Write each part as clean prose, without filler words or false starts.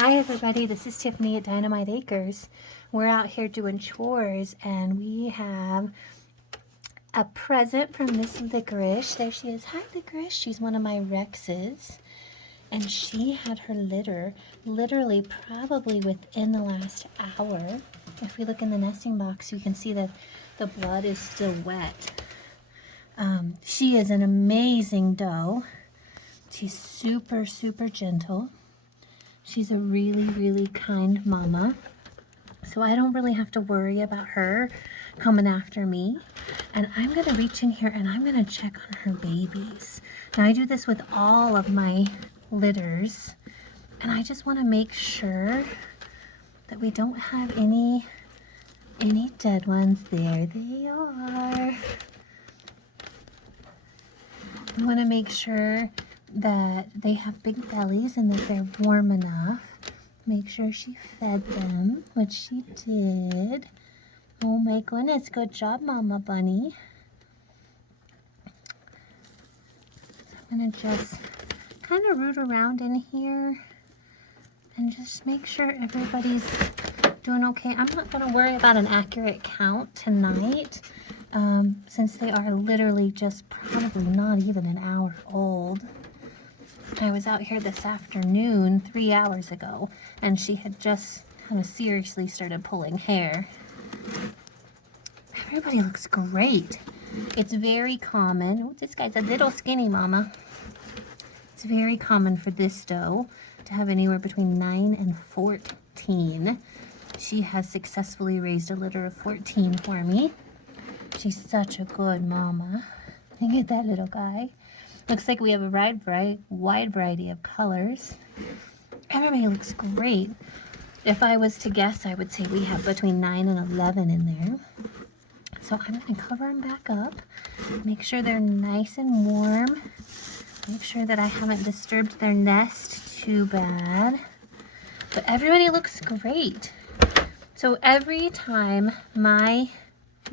Hi everybody, this is Tiffany at Dynamite-Acres. We're out here doing chores and we have a present from Miss Licorice. There she is. Hi Licorice, she's one of my Rexes. And she had her litter literally probably within the last hour. If we look in the nesting box, you can see that the blood is still wet. She is an amazing doe. She's super, super gentle. She's a really, really kind mama. So I don't really have to worry about her coming after me. And I'm gonna reach in here and I'm gonna check on her babies. Now I do this with all of my litters. And I just wanna make sure that we don't have any dead ones. There they are. I wanna make sure that they have big bellies and that they're warm enough. Make sure she fed them, which she did. Oh my goodness, good job, Mama Bunny. So I'm gonna just kind of root around in here and just make sure everybody's doing okay. I'm not gonna worry about an accurate count tonight, since they are literally just probably not even an hour old. I was out here this afternoon 3 hours ago and she had just kind of seriously started pulling hair. Everybody looks great. It's very common. Oh, this guy's a little skinny mama. It's very common for this doe to have anywhere between 9 and 14. She has successfully raised a litter of 14 for me. She's such a good mama. Look at that little guy. Looks like we have a wide variety of colors. Everybody looks great. If I was to guess, I would say we have between 9 and 11 in there. So I'm going to cover them back up. Make sure they're nice and warm. Make sure that I haven't disturbed their nest too bad. But everybody looks great. So every time my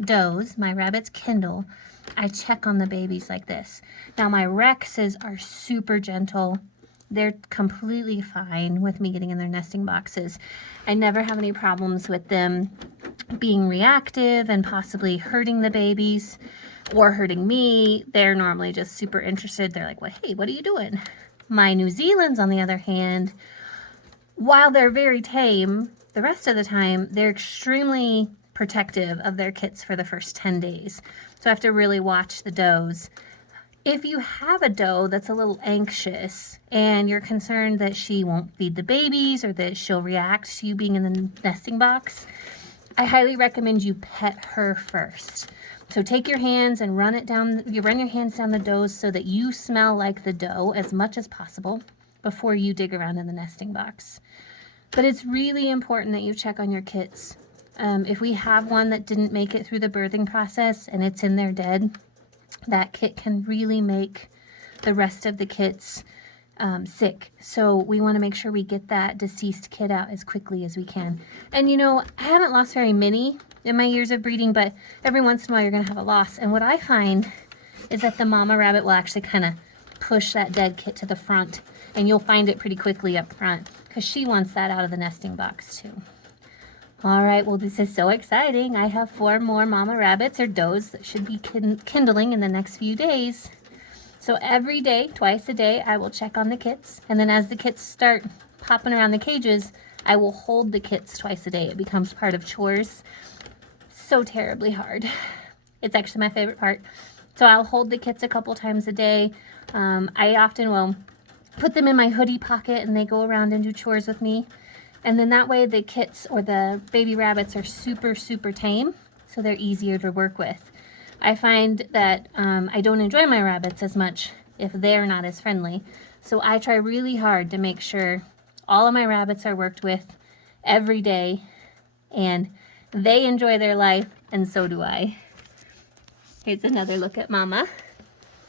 does, my rabbits kindle, I check on the babies like this. Now my Rexes are super gentle. They're completely fine with me getting in their nesting boxes. I never have any problems with them being reactive and possibly hurting the babies or hurting me. They're normally just super interested. They're like, well, hey, what are you doing? My New Zealands, on the other hand, while they're very tame, the rest of the time, they're extremely protective of their kits for the first 10 days. So I have to really watch the does. If you have a doe that's a little anxious and you're concerned that she won't feed the babies or that she'll react to you being in the nesting box, I highly recommend you pet her first. So take your hands and run your hands down the does so that you smell like the doe as much as possible before you dig around in the nesting box. But it's really important that you check on your kits. If we have one that didn't make it through the birthing process and it's in there dead, that kit can really make the rest of the kits sick. So we want to make sure we get that deceased kit out as quickly as we can. And you know, I haven't lost very many in my years of breeding, but every once in a while you're going to have a loss. And what I find is that the mama rabbit will actually kind of push that dead kit to the front, and you'll find it pretty quickly up front because she wants that out of the nesting box too. All right, well, this is so exciting. I have 4 more mama rabbits or does that should be kindling in the next few days. So every day, twice a day, I will check on the kits. And then as the kits start popping around the cages, I will hold the kits twice a day. It becomes part of chores. So terribly hard. It's actually my favorite part. So I'll hold the kits a couple times a day. I often will put them in my hoodie pocket and they go around and do chores with me. And then that way the kits or the baby rabbits are super, super tame, so they're easier to work with. I find that I don't enjoy my rabbits as much if they're not as friendly. So I try really hard to make sure all of my rabbits are worked with every day and they enjoy their life, and so do I. Here's another look at Mama.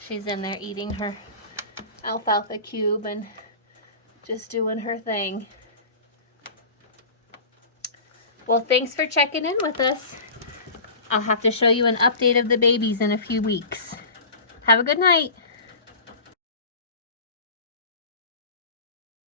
She's in there eating her alfalfa cube and just doing her thing. Well, thanks for checking in with us. I'll have to show you an update of the babies in a few weeks. Have a good night.